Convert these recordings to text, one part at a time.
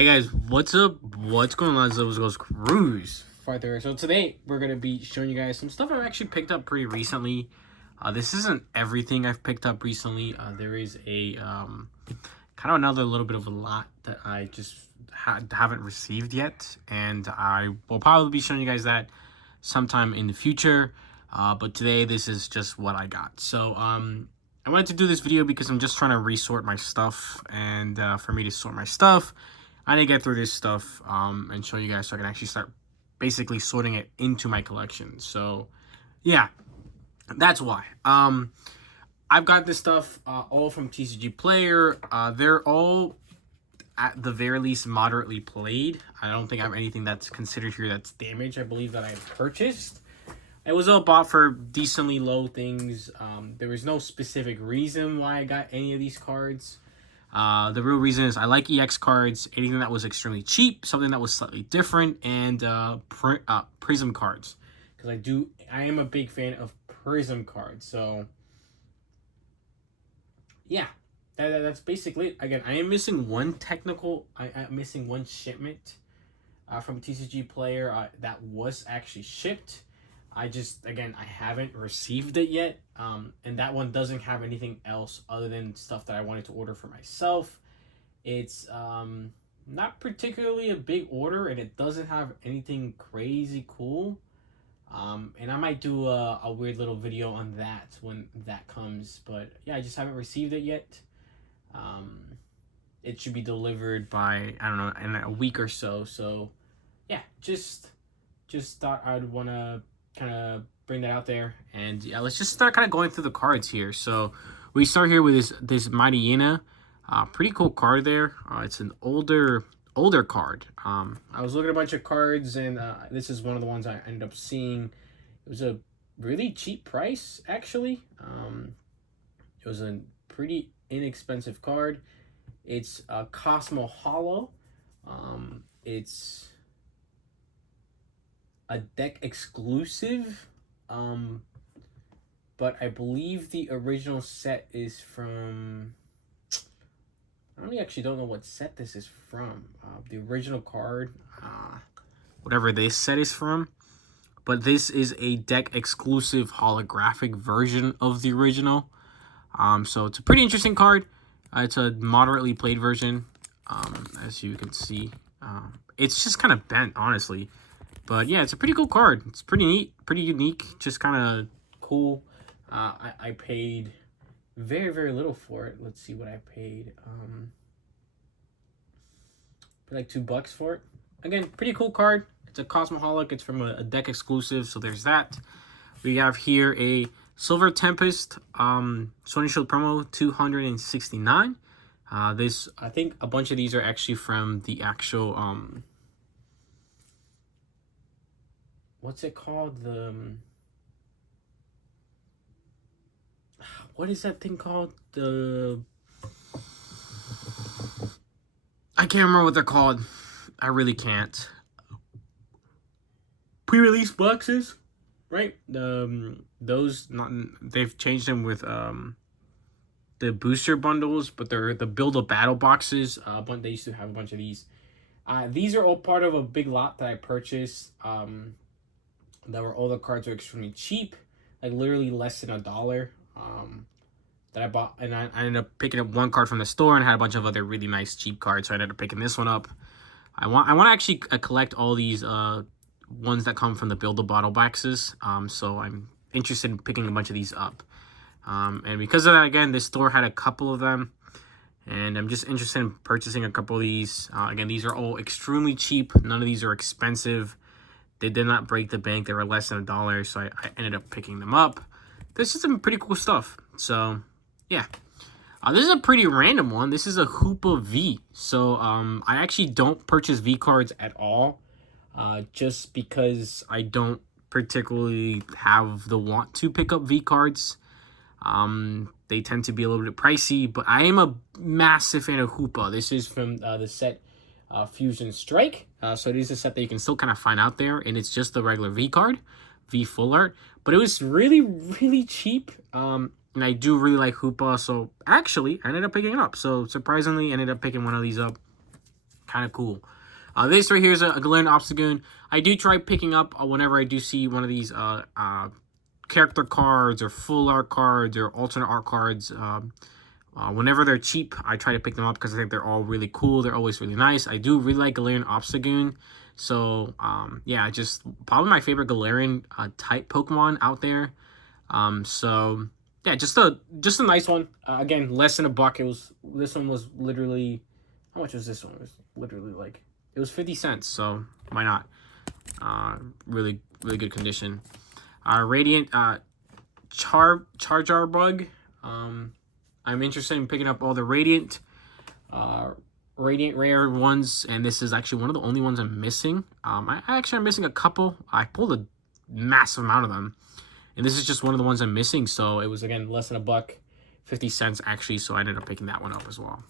Hey guys, what's up? What's going on? This goes Cruise right there. So today we're gonna be showing you guys some stuff I've actually picked up pretty recently. This isn't everything I've picked up recently. There is a kind of another little bit of a lot that I just haven't received yet, and I will probably be showing you guys that sometime in the future. But today this is just what I got. So I wanted to do this video because I'm just trying to resort my stuff, and for me to sort my stuff, I need to get through this stuff and show you guys so I can actually start basically sorting it into my collection. So yeah, that's why. I've got this stuff all from Tcg Player. They're all at the very least moderately played. I don't think I have anything that's considered here that's damaged. I believe that I purchased. It was all bought for decently low things. There was no specific reason why I got any of these cards. The real reason is I like EX cards, anything that was extremely cheap, something that was slightly different, and Prism cards. Because I am a big fan of Prism cards. So, yeah, that's basically it. Again, I am missing one I'm missing one shipment from TCG Player that was actually shipped. I haven't received it yet, and that one doesn't have anything else other than stuff that I wanted to order for myself. It's not particularly a big order, and it doesn't have anything crazy cool, and I might do a weird little video on that when that comes, but yeah, I just haven't received it yet. It should be delivered by, I don't know, in a week or so, so yeah, just thought I'd want to kind of bring that out there, and yeah, let's just start kind of going through the cards here. So we start here with this Mighty Yena, pretty cool card there. It's an older card. I was looking at a bunch of cards, and this is one of the ones I ended up seeing. It was a really cheap price, actually. It was a pretty inexpensive card. It's a Cosmo Hollow. It's a deck exclusive, but I believe the original set is from, I actually don't know what set this is from. The original card, whatever this set is from, but this is a deck exclusive holographic version of the original. So it's a pretty interesting card. It's a moderately played version, as you can see. It's just kind of bent, honestly. But yeah, it's a pretty cool card. It's pretty neat, pretty unique, just kind of cool. I paid very, very little for it. Let's see what I paid. Like $2 for it. Again, pretty cool card. It's a Cosmoholic. It's from a deck exclusive, so there's that. We have here a Silver Tempest Sword and Shield promo 269. This, I think a bunch of these are actually from the actual what's it called? What is that thing called? I can't remember what they're called. I really can't. Pre-release boxes, right? Those they've changed them with the booster bundles, but they're the build a battle boxes. But they used to have a bunch of these. These are all part of a big lot that I purchased. That were all the cards are extremely cheap, like literally less than $1. That I bought, and I ended up picking up one card from the store and had a bunch of other really nice cheap cards. So I ended up picking this one up. I want to actually collect all these ones that come from the build a bottle boxes. So I'm interested in picking a bunch of these up. And because of that, again, this store had a couple of them, and I'm just interested in purchasing a couple of these. Again, these are all extremely cheap. None of these are expensive. They did not break the bank. They were less than $1, so I ended up picking them up. This is some pretty cool stuff. So, yeah. This is a pretty random one. This is a Hoopa V. So, I actually don't purchase V cards at all. Just because I don't particularly have the want to pick up V cards. They tend to be a little bit pricey, but I am a massive fan of Hoopa. This is from the set Fusion Strike. So it is a set that you can still kind of find out there, and it's just the regular V card, V full art. But it was really, really cheap. And I do really like Hoopa, so actually I ended up picking it up. So surprisingly, I ended up picking one of these up. kind of cool. This right here is a Galarian Obstagoon. I do try picking up whenever I do see one of these character cards or full art cards or alternate art cards. Whenever they're cheap, I try to pick them up because I think they're all really cool. They're always really nice. I do really like Galarian Obstagoon. So, yeah, just probably my favorite Galarian type Pokemon out there. So, yeah, just a nice one. Again, less than $1. This one was literally, how much was this one? It was literally like, it was 50 cents. So, why not? Really good condition. Radiant Charjar Bug. I'm interested in picking up all the Radiant rare ones, and this is actually one of the only ones I'm missing. I actually am missing a couple. I pulled a massive amount of them, and this is just one of the ones I'm missing. So it was, again, less than $1, 50 cents actually. So I ended up picking that one up as well.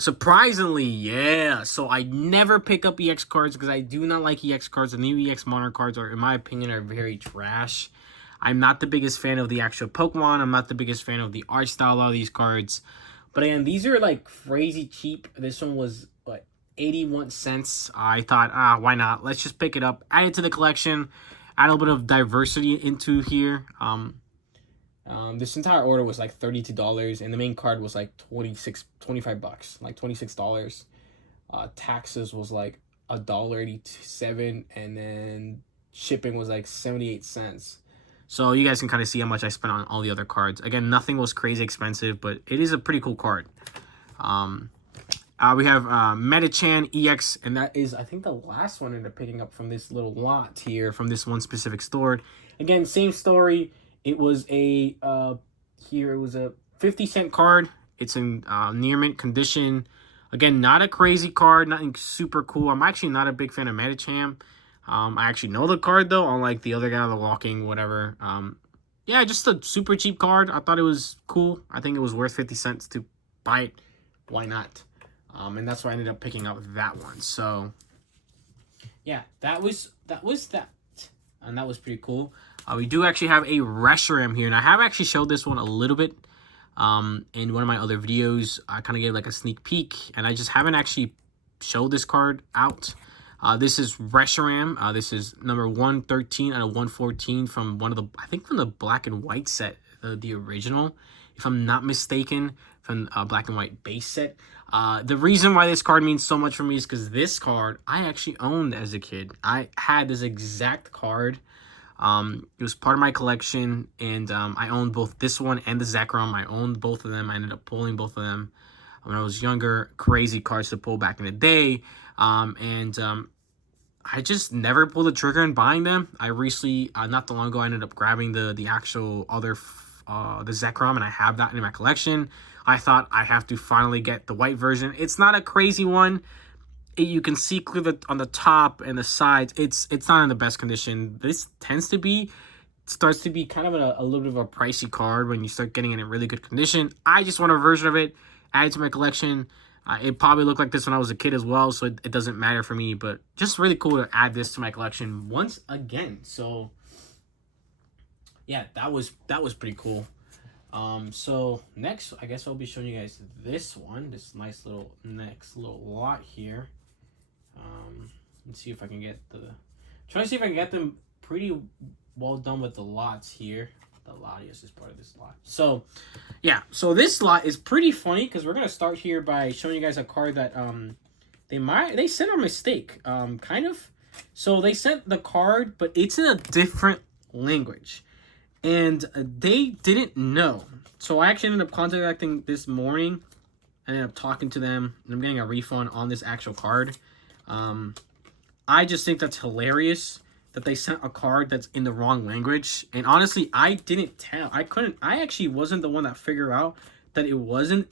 Surprisingly, yeah. So I never pick up EX cards because I do not like EX cards. The new EX Monarch cards are, in my opinion, are very trash. I'm not the biggest fan of the actual Pokemon. I'm not the biggest fan of the art style of these cards. But again, these are like crazy cheap. This one was what, 81 cents. I thought, why not? Let's just pick it up, add it to the collection, add a little bit of diversity into here. This entire order was like $32, and the main card was like $25, like $26. Taxes was like $1.87, and then shipping was like 78 cents. So you guys can kind of see how much I spent on all the other cards. Again, nothing was crazy expensive, but it is a pretty cool card. We have Metachan EX, and that is, I think, the last one I ended up picking up from this little lot here, from this one specific store. Again, same story. It was a, here, it was a 50-cent card. It's in near mint condition. Again, not a crazy card, nothing super cool. I'm actually not a big fan of Metachan. I actually know the card, though, unlike the other guy, the walking, whatever. Yeah, just a super cheap card. I thought it was cool. I think it was worth 50 cents to buy it. Why not? And that's why I ended up picking up that one. So, yeah, that was that. And that was pretty cool. We do actually have a Reshiram here. And I have actually showed this one a little bit in one of my other videos. I kind of gave like a sneak peek. And I just haven't actually showed this card out. This is Reshiram. This is number 113 out of 114 from one of the, I think from the black and white set, the original, if I'm not mistaken, from black and white base set. The reason why this card means so much for me is because this card I actually owned as a kid. I had this exact card. It was part of my collection, and I owned both this one and the Zekrom. I owned both of them. I ended up pulling both of them when I was younger. Crazy cards to pull back in the day. I just never pulled the trigger in buying them. I recently, not too long ago, I ended up grabbing the actual other, the Zekrom, and I have that in my collection. I thought I have to finally get the white version. It's not a crazy one. You can see clearly on the top and the sides, it's not in the best condition. This tends to be, starts to be kind of a little bit of a pricey card when you start getting it in really good condition. I just want a version of it, add it to my collection. It probably looked like this when I was a kid as well, so it doesn't matter for me. But just really cool to add this to my collection once again. So, yeah, that was pretty cool. So next, I guess I'll be showing you guys this one, this nice little next little lot here. Let's see if I can get trying to see if I can get them pretty well done with the lots here. The Latias is part of this lot. So, yeah. So this lot is pretty funny because we're gonna start here by showing you guys a card that they sent a mistake, kind of. So they sent the card, but it's in a different language, and they didn't know. So I actually ended up contacting this morning. I ended up talking to them, and I'm getting a refund on this actual card. I just think that's hilarious that they sent a card that's in the wrong language. And honestly, I didn't tell. I actually wasn't the one that figured out that it wasn't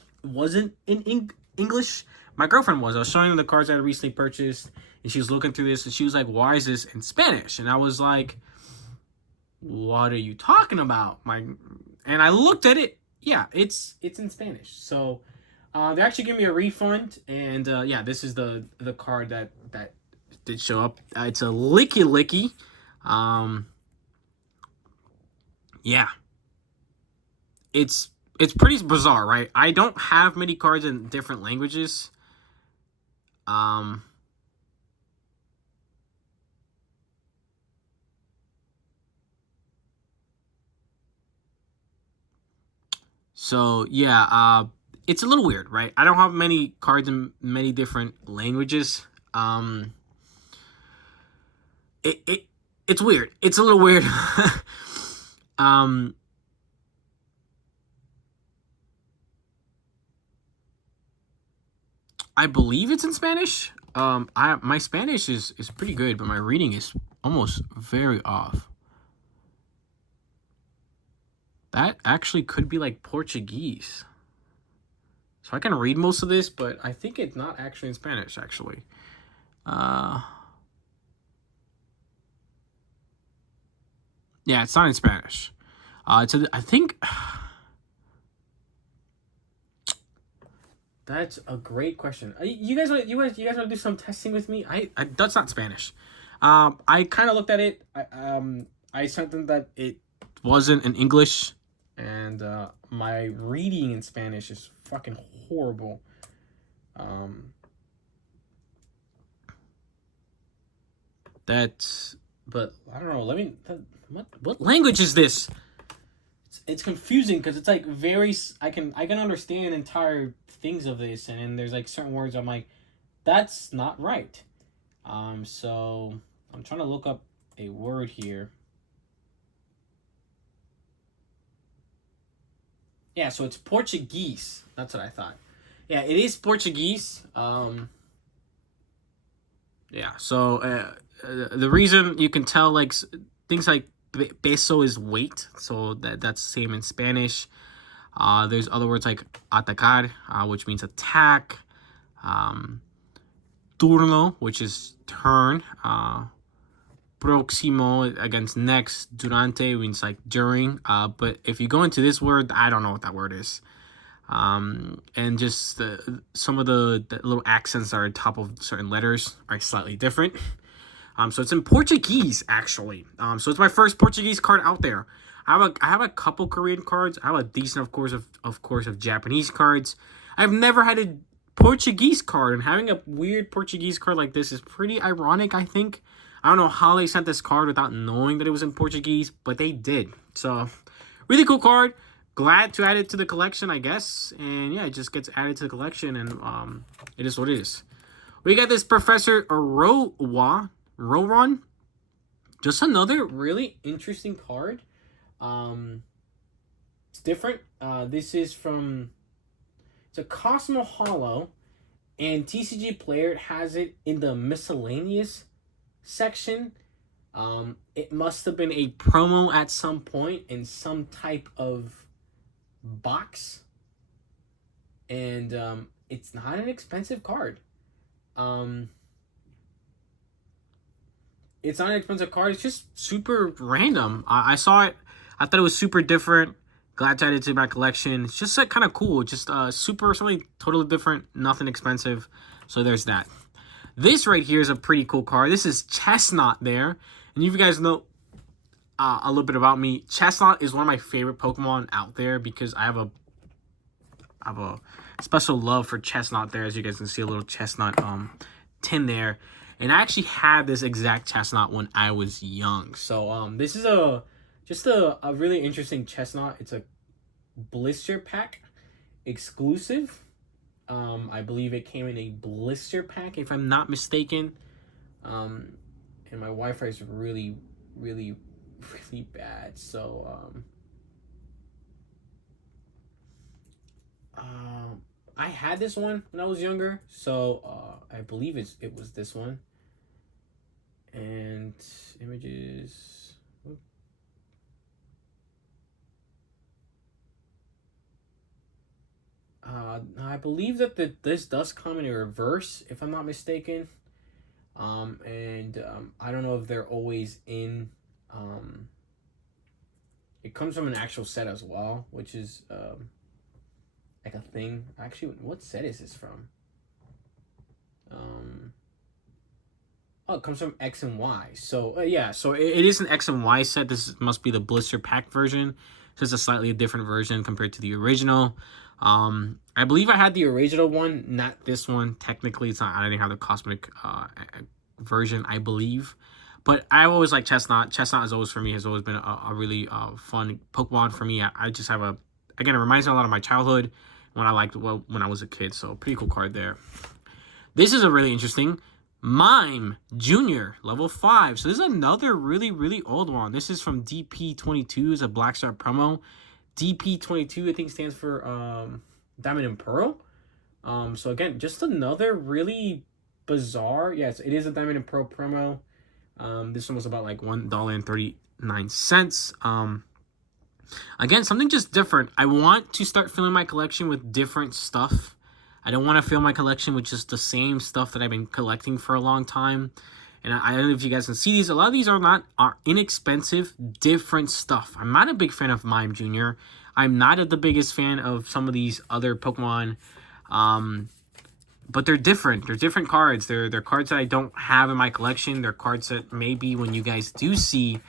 in English. My girlfriend was. I was showing her the cards I had recently purchased, and she was looking through this, and she was like, "Why is this in Spanish?" And I was like, "What are you talking about?" And I looked at it. Yeah, it's in Spanish. So they actually gave me a refund, and yeah, this is the card that did show up. It's a Licky. Yeah, it's pretty bizarre, right? I don't have many cards in different languages. Um, so yeah, it's a little weird, right? I don't have many cards in many different languages. Um, it's weird. It's a little weird. um, I believe it's in Spanish. My Spanish is pretty good, but my reading is almost very off. That actually could be like Portuguese. So I can read most of this, but I think it's not actually in Spanish, actually. Yeah, it's not in Spanish. I think that's a great question. You guys want to do some testing with me? That's not Spanish. I kind of looked at it. I sent them that it wasn't in English, and my reading in Spanish is fucking horrible. That's but I don't know. What language is this? It's confusing because it's like very. I can understand entire things of this, and then there's like certain words I'm like, that's not right. So I'm trying to look up a word here. Yeah, so it's Portuguese. That's what I thought. Yeah, it is Portuguese. Yeah, so the reason you can tell like things like peso is weight, so that's same in Spanish. There's other words like atacar, which means attack. Turno, which is turn. Próximo against next. Durante means like during. But if you go into this word, I don't know what that word is. And just some of the little accents that are on top of certain letters are slightly different. So it's in Portuguese actually. So it's my first Portuguese card out there. I have a couple Korean cards. I have a decent, of course, of Japanese cards. I've never had a Portuguese card, and having a weird Portuguese card like this is pretty ironic, I think. I don't know how they sent this card without knowing that it was in Portuguese, but they did. So, really cool card. Glad to add it to the collection, I guess. And yeah, it just gets added to the collection, and it is what it is. We got this Professor Rowan. Just another really interesting card. It's different. This is from... It's a Cosmo Hollow, and TCG Player has it in the miscellaneous section. It must have been a promo at some point in some type of box, and it's not an expensive card. It's not an expensive card. It's just super random. I saw it. I thought it was super different. Glad to add it to my collection. It's just like kind of cool. Just super something totally different. Nothing expensive. So there's that. This right here is a pretty cool card. This is Chestnut there. And you guys know a little bit about me. Chestnut is one of my favorite Pokemon out there because I have a special love for Chestnut there. As you guys can see, a little Chestnut tin there. And I actually had this exact Chestnut when I was young. So this is just a really interesting Chestnut. It's a blister pack exclusive. I believe it came in a blister pack, if I'm not mistaken. And my Wi-Fi is really, really, really bad. So I had this one when I was younger. So I believe it was this one. And images. I believe that this does come in a reverse, if I'm not mistaken. And I don't know if they're always in. It comes from an actual set as well, which is like a thing. Actually, what set is this from? Oh, it comes from X and Y. So yeah, so it is an X and Y set. This must be the blister pack version. So it's a slightly different version compared to the original. I believe I had the original one, not this one. Technically, it's not. I didn't have the cosmetic version, I believe. But I always like Chestnut. Chestnut has always, for me, has always been a really fun Pokemon for me. I just have a, again, it reminds me a lot of my childhood when I liked, well, when I was a kid. So pretty cool card there. This is a really interesting Mime Junior, level 5. So this is another really, really old one. This is from DP22, is a Black Star promo. DP22, I think, stands for Diamond and Pearl. So again, just another really bizarre. Yes, it is a Diamond and Pearl promo. This one was about like $1.39. Again, something just different. I want to start filling my collection with different stuff. I don't want to fill my collection with just the same stuff that I've been collecting for a long time. And I don't know if you guys can see these. A lot of these are inexpensive, different stuff. I'm not a big fan of Mime Jr. I'm not the biggest fan of some of these other Pokemon. But they're different. They're different cards. They're cards that I don't have in my collection. They're cards that maybe when you guys do see,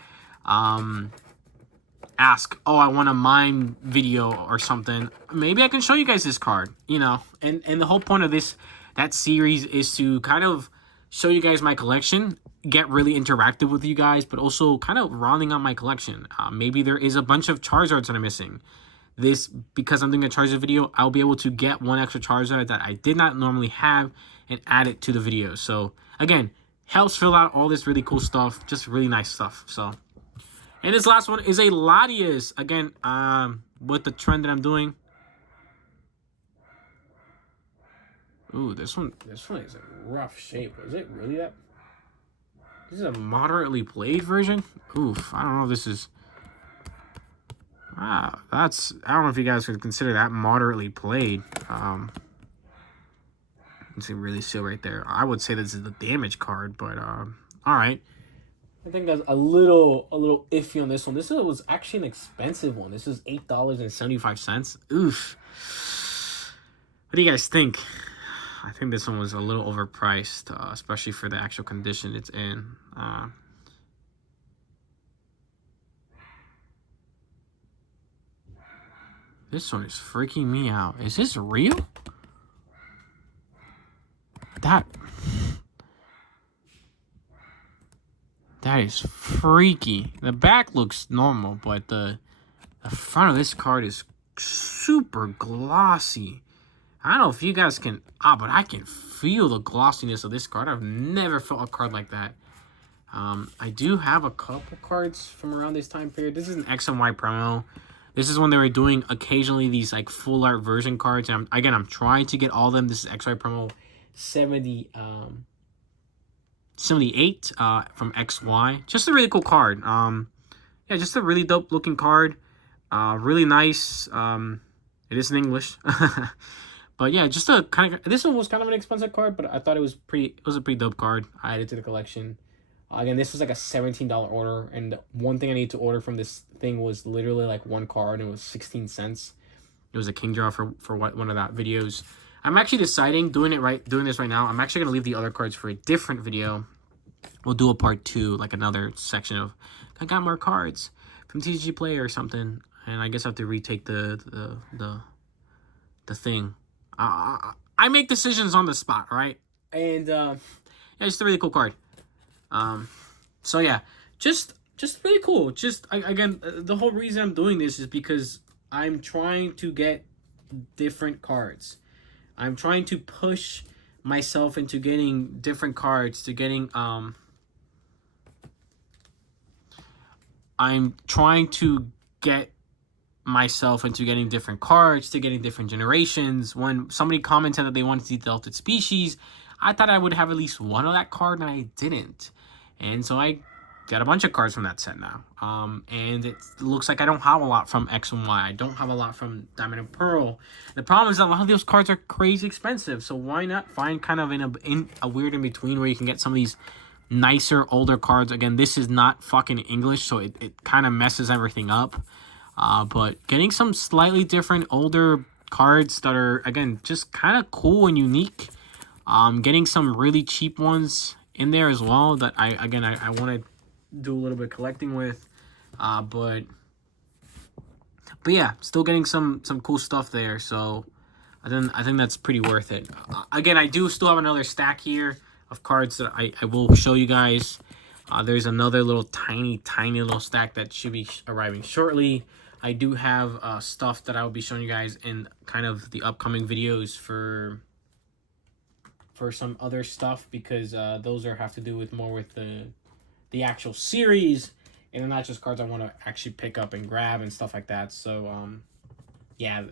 ask, oh, I want a Mime video or something, maybe I can show you guys this card, you know. And the whole point of that series is to kind of show you guys my collection, get really interactive with you guys, but also kind of rounding out my collection. Maybe there is a bunch of Charizards that I'm missing. This, because I'm doing a Charizard video, I'll be able to get one extra Charizard that I did not normally have and add it to the video. So again, helps fill out all this really cool stuff, just really nice stuff. So, and this last one is a Latias. Again, with the trend that I'm doing. Ooh, this one is in rough shape. Is it really that? This is a moderately played version. Oof, I don't know if this is. Wow, I don't know if you guys could consider that moderately played. You can really see right there. I would say this is the damage card, but all right. I think that's a little iffy on this one. This was actually an expensive one. This is $8.75. Oof. What do you guys think? I think this one was a little overpriced, especially for the actual condition it's in. This one is freaking me out. Is this real? That is freaky. The back looks normal, but the front of this card is super glossy. I don't know if you guys can, but I can feel the glossiness of this card. I've never felt a card like that. I do have a couple cards from around this time period. This is an X and Y promo. This is when they were doing occasionally these like full art version cards. And I'm trying to get all of them. This is XY promo 78 from XY. Just a really cool card. Yeah, just a really dope looking card. Really nice. It is in English. But yeah, just a kind of, this one was kind of an expensive card, but I thought it was a pretty dope card. I added to the collection. Again, this was like a $17 order, and one thing I need to order from this thing was literally like one card, and it was 16 cents. It was a king draw for one of that videos. I'm actually deciding, doing this right now. I'm actually gonna leave the other cards for a different video. We'll do a part 2, like another section of I got more cards from Tcg Player or something, and I guess I have to retake the thing. I make decisions on the spot, right? And yeah, it's a really cool card. So yeah, just really cool. Again, the whole reason I'm doing this is because I'm trying to get different cards. I'm trying to push myself into getting different cards, to getting I'm trying to get myself into getting different cards, to getting different generations. When somebody commented that they wanted to see Delta Species, I thought I would have at least one of that card, and I didn't. And so I got a bunch of cards from that set now. And it looks like I don't have a lot from X and Y. I don't have a lot from Diamond and Pearl. The problem is that a lot of those cards are crazy expensive. So why not find kind of in a weird in between where you can get some of these nicer, older cards. Again, this is not fucking English, so it kind of messes everything up. But getting some slightly different, older cards that are, again, just kind of cool and unique. Getting some really cheap ones in there as well that I want to do a little bit of collecting with. But yeah, still getting some cool stuff there. So I think that's pretty worth it. Again, I do still have another stack here of cards that I will show you guys. There's another little tiny little stack that should be arriving shortly. I do have stuff that I will be showing you guys in kind of the upcoming videos for some other stuff, because those have to do with more with the actual series, and they're not just cards I want to actually pick up and grab and stuff like that. So yeah,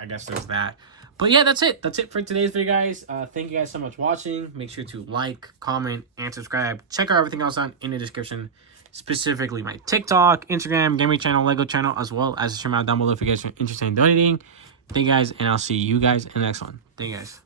I guess there's that. But yeah, that's it. That's it for today's video, guys. Thank you guys so much for watching. Make sure to like, comment, and subscribe. Check out everything else on in the description, specifically my TikTok, Instagram, gaming channel, Lego channel, as well as the stream out down below if you guys are interested in donating. Thank you guys, and I'll see you guys in the next one. Thank you guys.